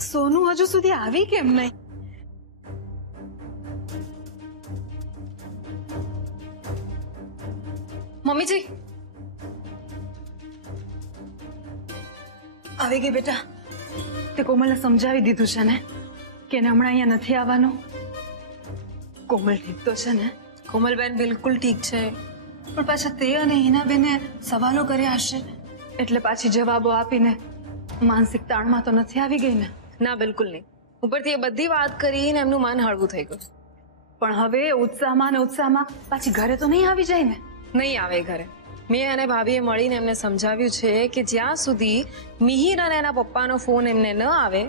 સોનુ હજુ સુધી આવી કેમ નહીં? મમ્મીજી આવી ગઈ બેટા. તે કોમલને સમજાવી દીધું છે ને કે એને હમણાં અહીંયા નથી આવવાનું? કોમલ ઠીક તો છે ને? કોમલબેન બિલકુલ ઠીક છે, પણ પાછા તે અને હિનાબેને સવાલો કર્યા હશે એટલે પાછી જવાબો આપીને માનસિક તાણમાં તો નથી આવી ગઈ ને? ના બિલકુલ નહીં. ઉપરથી એ બધી વાત કરીને એમનું મન હળવું થઈ ગયું. પણ હવે ઉત્સાહમાં પાછી ઘરે તો નહીં આવી જાય ને? નહીં આવે ઘરે. મેં અને ભાભીએ મળીને એમને સમજાવ્યું છે કે જ્યાં સુધી મિહિર અને એના પપ્પાનો ફોન એમને ન આવે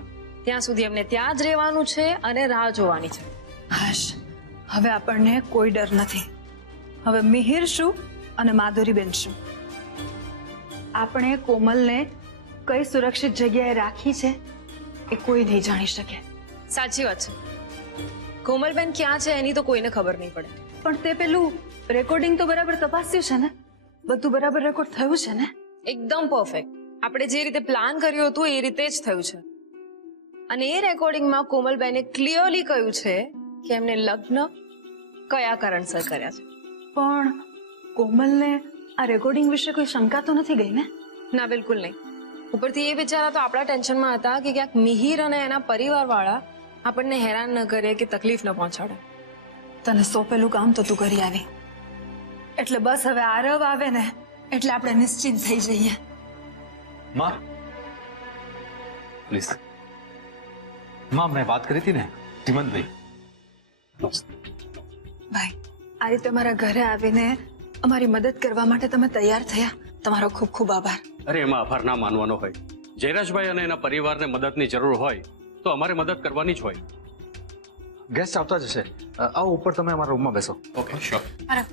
ત્યાં સુધી એમને ત્યાં જ રહેવાનું છે અને રાહ જોવાની છે. હાશ, હવે આપણને કોઈ ડર નથી. હવે મિહિર શું અને માધુરીબેન શું, આપણે કોમલને કઈ સુરક્ષિત જગ્યાએ રાખી છે એ કોઈ નહીં જાણી શકે. સાચી વાત છે. કોમલબેન ક્યાં છે એની તો કોઈને ખબર નહીં પડે. પણ તે પેલું રેકોર્ડિંગ તો બરાબર તપાસ્યું છે ને? બધું બરાબર રેકોર્ડ થયું છે ને? એકદમ પરફેક્ટ. આપણે જે રીતે પ્લાન કર્યું હતું એ રીતે જ થયું છે. અને એ રેકોર્ડિંગમાં કોમલબેને ક્લિયરલી કહ્યું છે કે એમને લગ્ન કયા કારણસર કર્યા છે. પણ કોમલને આ રેકોર્ડિંગ વિશે કોઈ શંકા તો નથી ગઈ ને? ના બિલકુલ નહીં. ઉપરથી એ બિચારા તો આપણા ટેન્શનમાં હતા કે ક્યાંક મિહિર અને એના પરિવારવાળા આપણને હેરાન ન કરે કે તકલીફ ન પહોંચાડે. તને સોંપેલું કામ તો તું કરી આવી, એટલે બસ હવે આરવ આવે ને એટલે આપણે નિશ્ચિંત થઈ જઈએ. માં પ્લીઝ, માં મેં વાત કરી હતી ને હિમંતભાઈ. ભાઈ, આ રીતે અમારા ઘરે આવીને અમારી મદદ કરવા માટે તમે તૈયાર થયા, તમારો ખૂબ ખૂબ આભાર. અરે એમાં આભાર ના માનવાનો હોય. જયરાજભાઈ અને એના પરિવારને મદદની જરૂર હોય તો અમારે મદદ કરવાની જ હોય. ગેસ્ટ આવતા જ હશે. આવો ઉપર, તમે અમારા રૂમમાં બેસો. Okay sure. અરે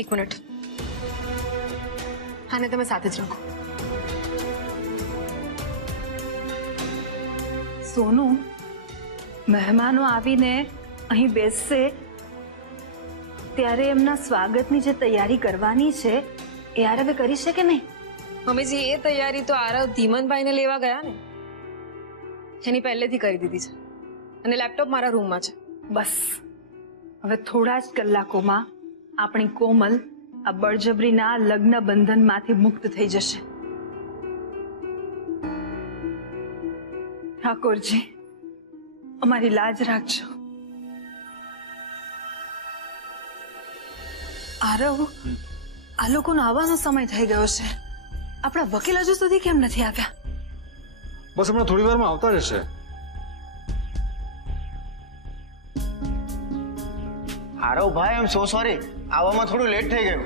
એક મિનિટ, આને તમે સાથે જ રાખો. સોનુ, મહેમાનો આવીને અહીં બેસશે ત્યારે એમના સ્વાગતની જે તૈયારી કરવાની છે એ આરવે કરી છે કે નહીં? મમ્મીજી એ તૈયારી તો આરવ ધીમનભાઈને લેવા ગયા ને એની પહેલેથી કરી દીધી છે. અને લેપટોપ મારા રૂમમાં છે. બસ હવે થોડા જ કલાકોમાં આપણી કોમલ આ બળજબરીના લગ્ન બંધનમાંથી મુક્ત થઈ જશે. ઠાકોરજી, અમારી લાજ રાખજો. આરવ, આ લોકોનો આવવાનો સમય થઈ ગયો છે. આપણા વકીલ હજુ સુધી કેમ નથી આવ્યા? બસ હમણાં થોડી વારમાં આવતા જ હશે. આરવ ભાઈ, આઈ એમ સો સોરી, આવવામાં થોડું લેટ થઈ ગયું.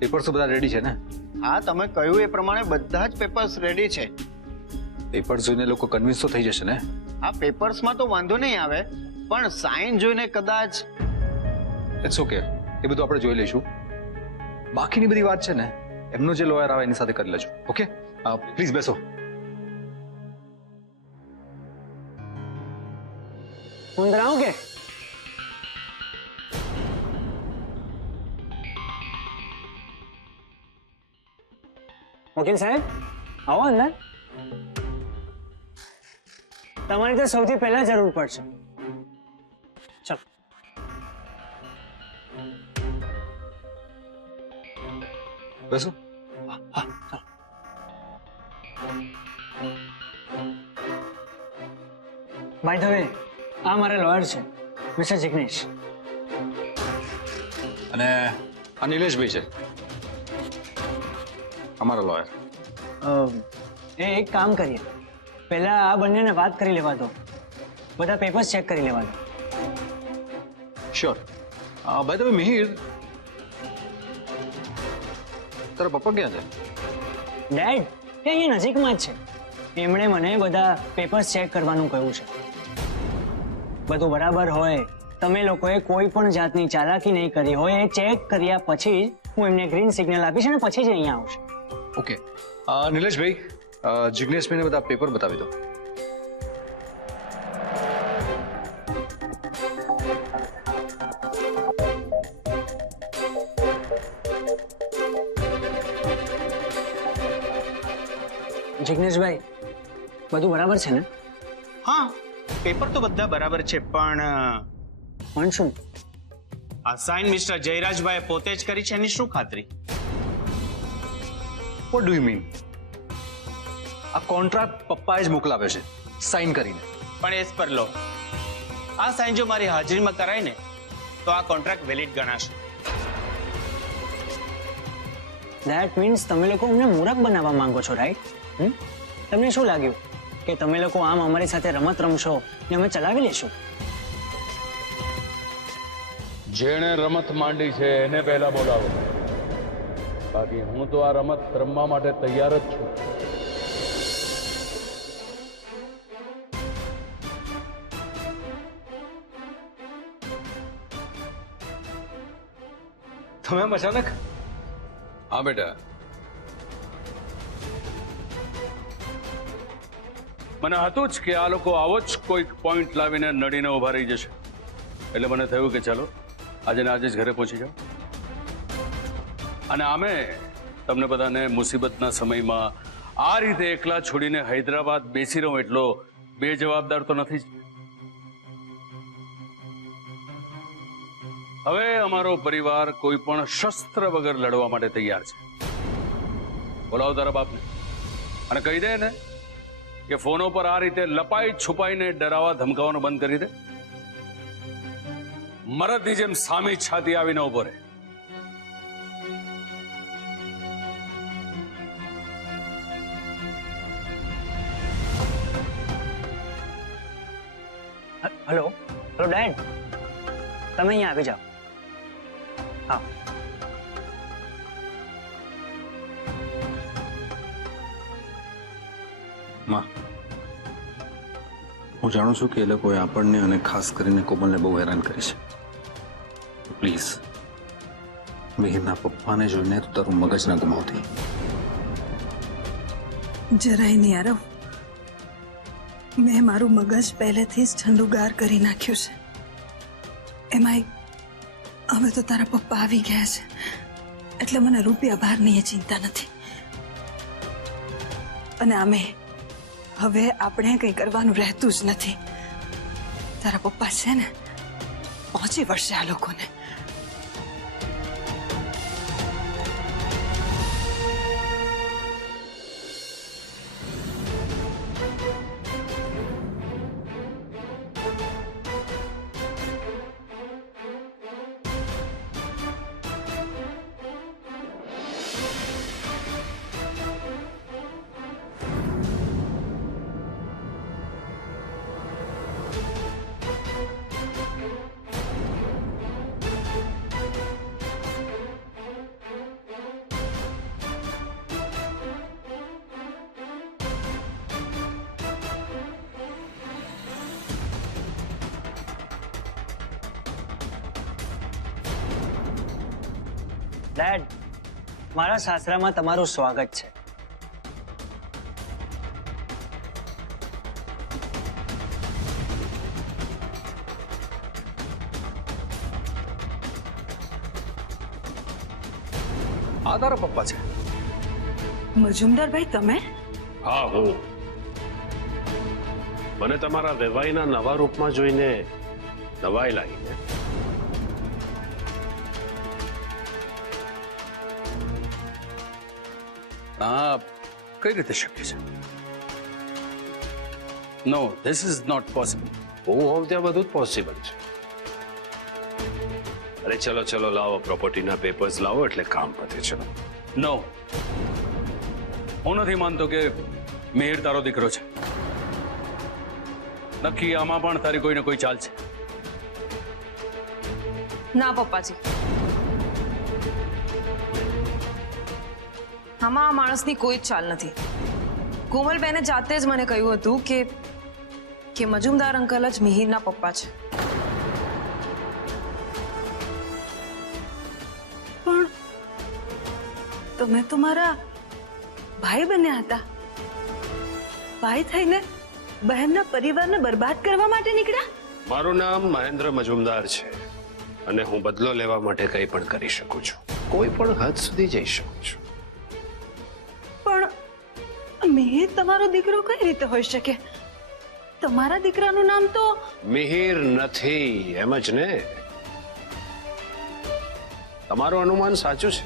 પેપર્સ તો બધા રેડી છે ને? હા, તમે કહ્યું એ પ્રમાણે બધા જ પેપર્સ રેડી છે. પેપર્સ જોઈને લોકો કન્વિન્સ તો થઈ જશે ને? હા, પેપર્સમાં તો વાંધો નહીં આવે, પણ સાઇન જોઈને કદાચ. ઇટ્સ ઓકે, એ બધું આપણે જોઈ લઈશું. બાકીની બધી વાત છે ને એમનો જે લોયર આવે એની સાથે કરી લેજો. ઓકે, પ્લીઝ બેસો. અંદર આવું કે? વકીલ સાહેબ, આવો અંદર. તમારી તો સૌથી પહેલા જરૂર પડશે. ચલો. બેસો. બાય ધ વે, આ મારા લોયર છે, મિસ્ટર જિગ્નેશ. અને આ નિલેશભાઈ છે, અમારા લોયર. એક કામ કરીએ, પહેલા આ બંનેને વાત કરી લેવા દો, બધા પેપર્સ ચેક કરી લેવા દો. Sure. By the way Mihir, તારા પપ્પા ક્યાં છે? ડેડ, એ અહીંયા નજીકમાં જ છે. એમણે મને બધા પેપર્સ ચેક કરવાનું કહ્યું છે. બધું બરાબર હોય, તમે લોકોએ કોઈ પણ જાતની ચાલાકી નહીં કરી હોય, એ ચેક કર્યા પછી જ હું એમને ગ્રીન સિગ્નલ આપીશ અને પછી જ અહીંયા આવશે. ઓકે. નિલેશભાઈ, જિગ્નેશભાઈને બધા પેપર બતાવી દો. જિગ્નેશભાઈ, બધું બરાબર છે ને? હા, પેપર તો બધા બરાબર છે, પણ પણ શું? આ સાઇન મિસ્ટર જયરાજભાઈ પોતે જ કરી છે એની શું ખાતરી? What do you mean? આ કોન્ટ્રાક્ટ પપ્પાએ જ મોકલાવ્યો છે સાઇન કરીને. પણ એસ પર લો, આ સાઇન જો મારી હાજરીમાં કરાય ને તો આ કોન્ટ્રાક્ટ વેલિડ ગણાશે. ધેટ મીન્સ તમે લોકો અમને મૂરખ બનાવવા માંગો છો, રાઈટ? તમને શું લાગ્યું કે તમે લોકો આમ અમારી સાથે રમત રમશો ને અમે ચલાવી લેશું? જેણે રમત માંડી છે એને પહેલા બોલાવો, બાકી હું તો આ રમત રમવા માટે તૈયાર જ છું. તમે એમ અચાનક? હા બેટા, મને હતું જ કે આ લોકો આવો જ કોઈક પોઈન્ટ લાવીને નડીને ઉભા રહી જશે, એટલે મને થયું કે ચાલો આજે ને આજે જ ઘરે પહોંચી જાઓ. અને આમે તમને બધાને મુસીબતના સમયમાં આ રીતે એકલા છોડીને હૈદરાબાદ બેસી રહું એટલો બેજવાબદાર તો નથી જ. હવે અમારો પરિવાર કોઈ પણ શસ્ત્ર વગર લડવા માટે તૈયાર છે. બોલાવો તારા બાપને અને કહી દે ને કે ફોનો પર આ રીતે લપાઈ છુપાઈને ડરાવા ધમકાવવાનું બંધ કરી દે. મરદની જેમ સામી છાતી આવીને ઉભો રહે. હલો હલો ડેડ, તમે અહીંયા આવી જાઓ. હા. માં, હું જાણું છું કે એ લોકોએ આપણને અને ખાસ કરીને કોમલને બહુ હેરાન કરી છે. પ્લીઝ મિહિરના પપ્પાને જોઈને તું તારું મગજ ના ગુમાવતી. જરાય નહીં આરવ, મેં મારું મગજ પહેલેથી જ ઠંડુગાર કરી નાખ્યું છે. એમાંય હવે તો તારા પપ્પા આવી ગયા છે એટલે મને રૂપિયા બહારની એ ચિંતા નથી. અને આમે હવે આપણે કંઈ કરવાનું રહેતું જ નથી. તારા પપ્પા છે ને પહોંચી વળશે આ લોકોને. ડેડ, મારા સાસરામાં તમારું સ્વાગત છે. આ તારા પપ્પા છે? મજુમદારભાઈ તમે? હા, હું. મને તમારા વેવાઈના નવા રૂપમાં જોઈને નવાઈ લાગી ને. આ કઈ રીતે શક્ય છે? નો, ધીસ ઇઝ નોટ પોસિબલ. હું હોઉં ત્યાં બધું જ પોસિબલ છે. અરે ચલો ચલો, લાવો પ્રોપર્ટીના પેપર્સ લાવો એટલે કામ પતે. ચલો. નો, હું નથી માનતો કે મિહિર તારો દીકરો છે. નક્કી આમાં પણ તારી કોઈને કોઈ ચાલ છે. ના પપ્પાજી, આમાં આ માણસની કોઈ જ ચાલ નથી. કોમલબેને જાતે જ મને કહ્યું હતું કે મજુમદાર અંકલ જ મિહિરના પપ્પા છે. પણ તમે તો મારા ભાઈ બન્યા હતા. ભાઈ થઈને બહેનના પરિવારને બરબાદ કરવા માટે નીકળ્યા? મારું નામ મહેન્દ્ર મજુમદાર છે અને હું બદલો લેવા માટે કંઈ પણ કરી શકું છું. કોઈ પણ હદ સુધી જઈ શકું છું. પણ મિહિર તમારો દીકરો કઈ રીતે હોઈ શકે? તમારા દીકરાનું નામ તો મિહિર નથી, એમ જ ને? તમારું અનુમાન સાચું છે.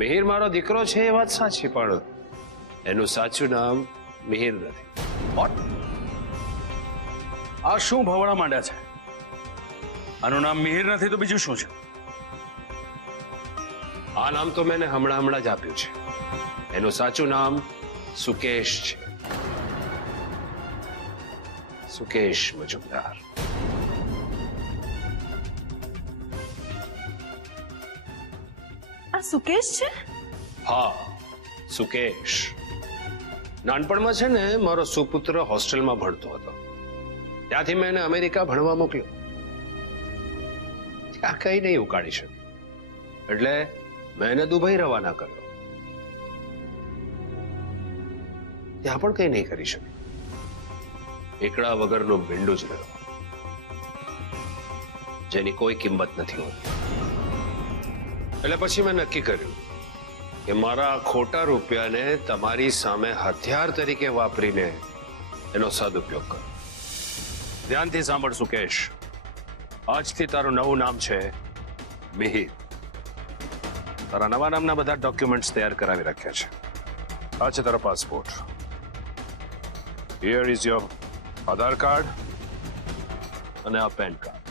મિહિર મારો દીકરો છે એ વાત સાચી, પણ એનું સાચું નામ મિહિર નથી. આ શું ભવડા માંડ્યા છે? આનું નામ મિહિર નથી તો બીજું શું છે? આ નામ તો મેં હમણાં જ આપ્યું છે. એનું સાચું નામ સુકેશ છે. સુકેશ મજુમદાર. આ સુકેશ છે? હા, સુકેશ. નાનપણમાં છે ને મારો સુપુત્ર હોસ્ટેલમાં ભણતો હતો. ત્યાંથી મેં એને અમેરિકા ભણવા મોકલ્યો. ત્યાં કઈ નહીં ઉકાળી શક્યો, એટલે મેં એને દુબઈ રવાના કર્યો. ત્યાં પણ કઈ નહીં કરી શક્યો. એકડા વગરનો મીંડું જ રહ્યો, જેની કોઈ કિંમત નથી હોતી. એટલે પછી મેં નક્કી કર્યું કે મારા ખોટા રૂપિયાને તમારી સામે હથિયાર તરીકે વાપરીને એનો સદુપયોગ કરો. ધ્યાનથી સાંભળ સુકેશ, આજથી તારું નવું નામ છે મિહિર. તારા નવા નામના બધા ડોક્યુમેન્ટ્સ તૈયાર કરાવી રાખ્યા છે. આ છે તારો passport. Here is your Aadhaar card અને આ પેન કાર્ડ.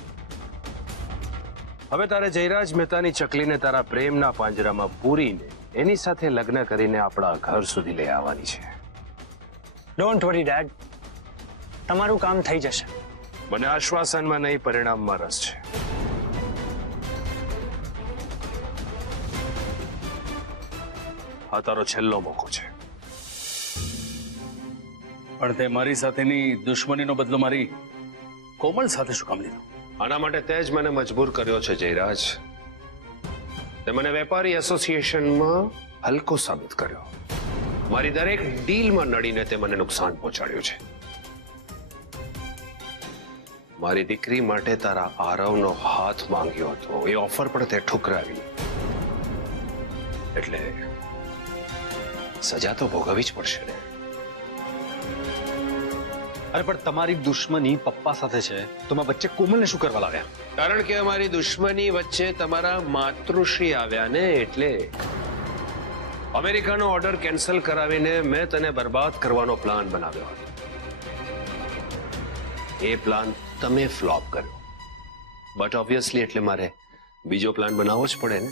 હવે તારે જયરાજ મહેતાની ચકલીને તારા પ્રેમના પાંજરામાં પૂરીને એની સાથે લગ્ન કરીને આપણા ઘર સુધી લઈ આવવાની છે. ડોન્ટ વરી ડેડ, તમારું કામ થઈ જશે. મને આશ્વાસનમાં નહીં, પરિણામમાં રસ છે. આ તારો છેલ્લો મોકો છે. પણ તે મારી સાથેની દુશ્મનીનો બદલો મારી કોમલ સાથે શું કામ લીધો? આના માટે તે જ મને મજબૂર કર્યો છે જયરાજ. તે મને વેપારી એસોસિએશનમાં હલકો સાબિત કર્યો. મારી દરેક ડીલમાં નડીને તે મને નુકસાન પહોંચાડ્યું છે. મારી દીકરી માટે તારા આરવનો હાથ માંગ્યો હતો, એ ઓફર પણ તે ઠુકરાવી. એટલે સજા તો ભોગવવી જ પડશે ને. અરે પણ તમારી દુશ્મની પપ્પા સાથે છે તો મેં વચ્ચે કોમલને શું કરવા લાવ્યા? કારણ કે અમારી દુશ્મની વચ્ચે તમારા માતૃશ્રી આવ્યા ને, એટલે અમેરિકાનો ઓર્ડર કેન્સલ કરાવીને મેં તને બરબાદ કરવાનો પ્લાન બનાવ્યો હતો. એ પ્લાન તમે ફ્લોપ કર્યો, બટ ઓબ્વિયસલી એટલે મારે બીજો પ્લાન બનાવવો જ પડે ને.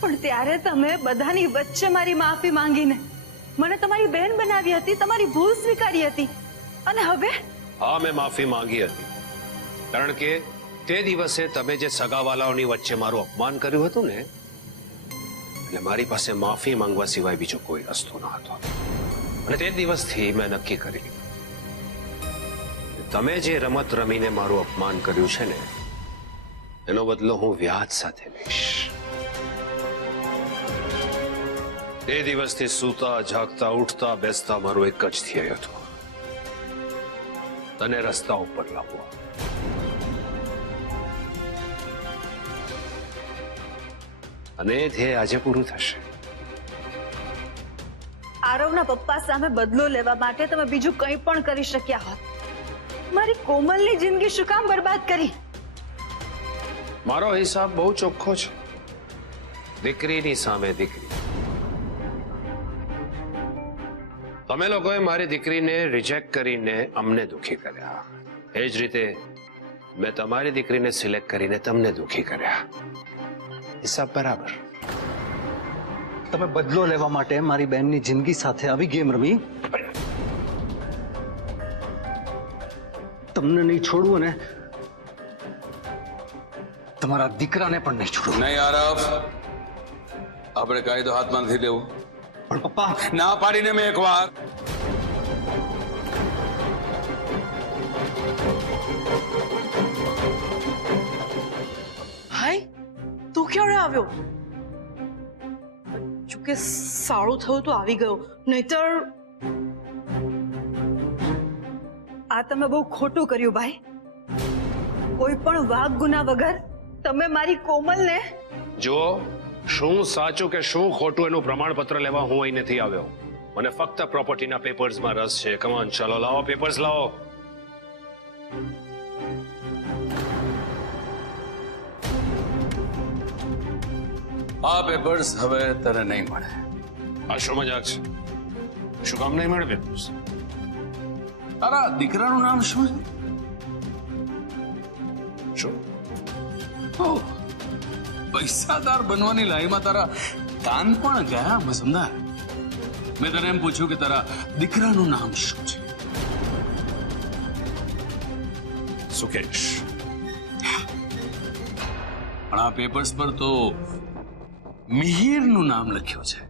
પણ ત્યારે તમે બધાની વચ્ચે મારી માફી માંગીને મને તમારી બહેન બનાવી હતી, તમારી ભૂલ સ્વીકારી હતી, અને હવે હા, મેં માફી માંગી હતી. કારણ કે તે દિવસે તમે જે સગાવાલાઓની વચ્ચે મારું અપમાન કર્યું હતું ને, એટલે મારી પાસે માફી માંગવા સિવાય બીજો કોઈ રસ્તો ન હતો. અને તે દિવસથી મેં નક્કી કરી લીધું, તમે જે રમત રમીને મારું અપમાન કર્યું છે ને, એનો બદલો હું વ્યાજ સાથે લઈશ. તે દિવસથી સૂતા, જાગતા, ઉઠતા, બેસતા મારું એક જ ધ્યેય હતું, તને રસ્તા ઉપર લાવવો. અને એ ધ્યેય આજે પૂરું થશે. આરવના પપ્પા સામે બદલો લેવા માટે તમે બીજું કંઈ પણ કરી શક્યા હોત. મારી કોમલની જિંદગી શું કામ બરબાદ કરી? મારો હિસાબ બહુ ચોખ્ખો છે. દીકરીની સામે દીકરી. તમે લોકોએ મારી દીકરીને રિજેક્ટ કરીને અમને દુખી કર્યા. એ જ રીતે મેં તમારી દીકરીને સિલેક્ટ કરીને તમને દુખી કર્યા. હિસાબ બરાબર. તમે બદલો લેવા માટે મારી બહેનની જિંદગી સાથે આવી ગેમ રમી. તમને નહીં છોડવું અને તમારા દીકરાને પણ નહીં છોડવું. નહીં આરવ, આપણે કાયદો હાથમાં નથી લેવું. પણ પપ્પા, ના પાડીને મેં એકવાર ભાઈ, તું ક્યારે આવ્યો? જોકે સારું થયું તો આવી ગયો, નહીતર આ તમે બહુ ખોટું કર્યું ભાઈ. કોઈ પણ વાક ગુના વગર તમે મારી કોમલને જો શું સાચું કે શું ખોટું એનું પ્રમાણપત્ર લેવા હું અહીં નથી આવ્યો. મને ફક્ત પ્રોપર્ટીના પેપર્સમાં રસ છે. કમ ઓન, ચલો લાવો પેપર્સ લાવો. આ પેપર્સ હવે તને નહીં મળે. આ શું મજાક છે? શું કામ નહીં મળે પેપર્સ? તારા દીકરાનું નામ શું છે? શું? ઓહ, પૈસાદાર બનવાની લાઈનમાં તારા કાન પણ ગયા મસમદાર. મેં તને એમ પૂછ્યું કે તારા દીકરાનું નામ શું છે? સુકેશ. પણ આ પેપર્સ પર તો મિહિરનું નામ લખ્યું છે.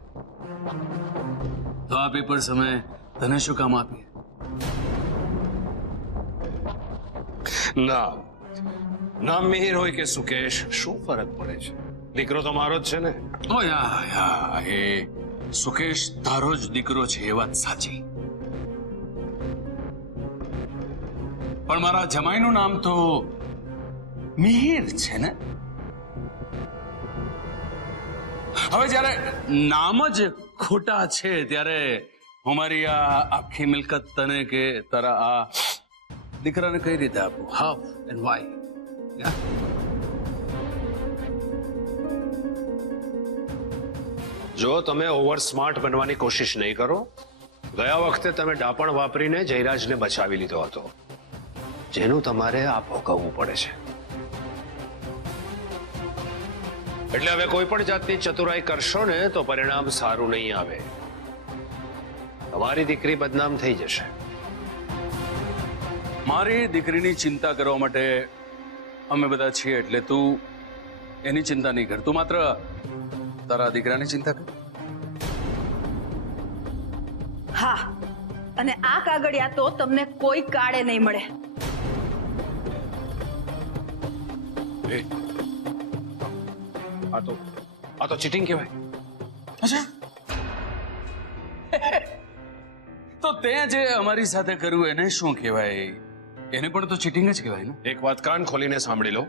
તો આ પેપર્સ અમે તને શું કામ આપીએ? નામ મિહિર હોય કે સુકેશ, શું ફરક પડે છે? દીકરો તો મારો જ છે ને. ઓ યા એ સુકેશ તારો જ દીકરો છે એ વાત સાચી, પણ મારા જમાઈનું નામ તો મિહિર છે ને. હવે જ્યારે નામ જ ખોટા છે ત્યારે હું મારી આ આખી મિલકત તને કે તારા આ દીકરાને કઈ રીતે આપું? How and why? જો તમે ઓવર સ્માર્ટ બનવાની કોશિશ નહીં કરો. ગયા વખતે તમે ડાપણ વાપરીને જયરાજને બચાવી લીધો હતો, જેનું તમારે આ ભોગવવું પડે છે. એટલે હવે કોઈ પણ જાતની ચતુરાઈ કરશો ને તો પરિણામ સારું નહીં આવે. તમારી દીકરી બદનામ થઈ જશે. મારી દીકરીની ચિંતા કરવા માટે અમે બધા છીએ, એટલે તું એની ચિંતા નહીં કર. તું માત્ર તારા દીકરાની ચિંતા કર. હા, અને આ કાગળિયા તો તમને કોઈ કાળે નહીં મળે. એ, આ તો ચીટિંગ કહેવાય. અચ્છા, તો તે જે અમારી સાથે કર્યું એને શું કહેવાય? એને પણ તો ચીટિંગ જ કહેવાય ને. એક વાત કાન ખોલીને સાંભળી લો.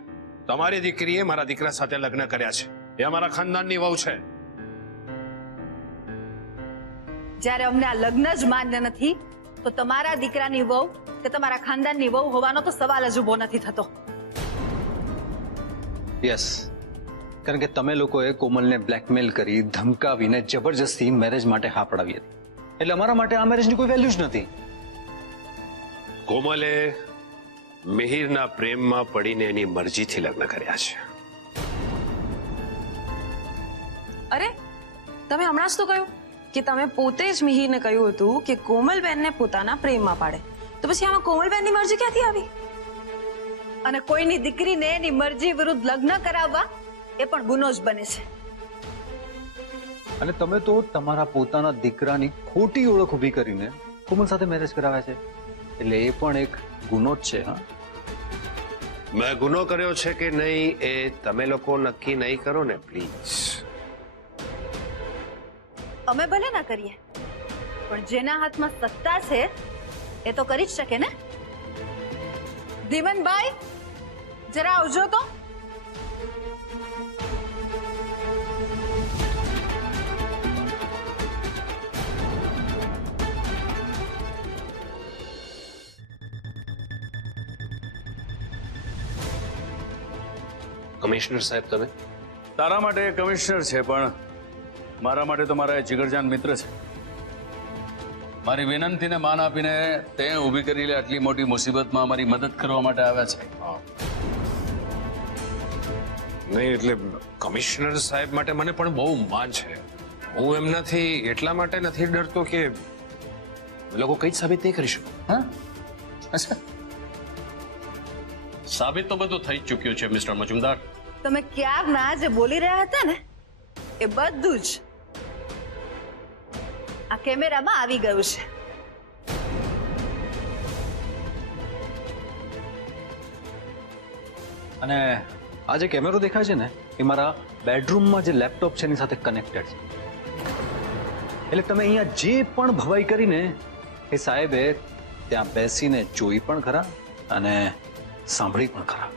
તમારી દીકરીએ મારા દીકરા સાથે લગ્ન કર્યા છે. એ અમારા ખાનદાનની વહુ છે. જ્યારે અમને આ લગ્ન જ માન્ય નથી તો તમારા દીકરાની વહુ કે તમારા ખાનદાનની વહુ હોવાનો તો સવાલ જ ઉભો નથી થતો. યસ, કારણ કે તમે લોકોએ કોમલને બ્લેકમેલ કરી, ધમકાવીને જબરજસ્તી મેરેજ માટે હા પડાવી હતી. એટલે અમારા માટે આ મેરેજની કોઈ વેલ્યુ જ નથી. કોમલે મિહિરના પ્રેમમાં પડીને એની મરજીથી લગ્ન કર્યા છે. અરે, તમે હમણાં જ તો કહ્યું કે તમે પોતે જ મિહિરને કહ્યું હતું કે કોમલબેનને પોતાના પ્રેમમાં પાડે, તો પછી આમાં કોમલબેનની મરજી ક્યાંથી આવી? અને કોઈની દીકરીને એની મરજી વિરુદ્ધ લગ્ન કરાવવા એ પણ ગુનો જ બને છે. અને તમે તો તમારા પોતાના દીકરાની ખોટી ઓળખ ઊભી કરીને કોમલ સાથે મેરેજ કરાવ્યા છે, એટલે એ પણ એક ગુનો જ છે. હા, મેં ગુનો કર્યો છે કે નહીં એ તમે લોકો નક્કી નહીં કરો ને પ્લીઝ. અમે ભલે ના કરીએ, પણ જેના હાથમાં સત્તા છે એ તો કરી જ શકે ને. ધીમનભાઈ, જરા આવજો તો. કમિશનર સાહેબ, તમે તારા માટે કમિશનર છે, પણ મારા માટે તો મારા જીગરજાન મિત્ર છે. મારી વિનંતીને માન આપીને તે ઊભી કરેલી આટલી મોટી મુસીબતમાં મારી મદદ કરવા માટે આવ્યા છે. નહીં, એટલે કમિશનર સાહેબ માટે મને પણ બહુ માન છે. હું એમનાથી એટલા માટે નથી ડરતો કે લોકો કંઈ જ સાબિત નહીં કરી શકો. હા, અચ્છા, સાબિત તો બધું થઈ ચૂક્યું છે મિસ્ટર મજુમદાર. તમે ક્યારના જે બોલી રહ્યા હતા ને એ બધું જ આ કેમેરામાં આવી ગયું છે. અને આ જે કેમેરો દેખાય છે ને એ મારા બેડરૂમમાં જે લેપટોપ છે એની સાથે કનેક્ટેડ છે. એટલે તમે અહીંયા જે પણ ભવાઈ કરીને એ સાહેબે ત્યાં બેસીને જોઈ પણ ખરા અને સાંભળી પણ ખરા.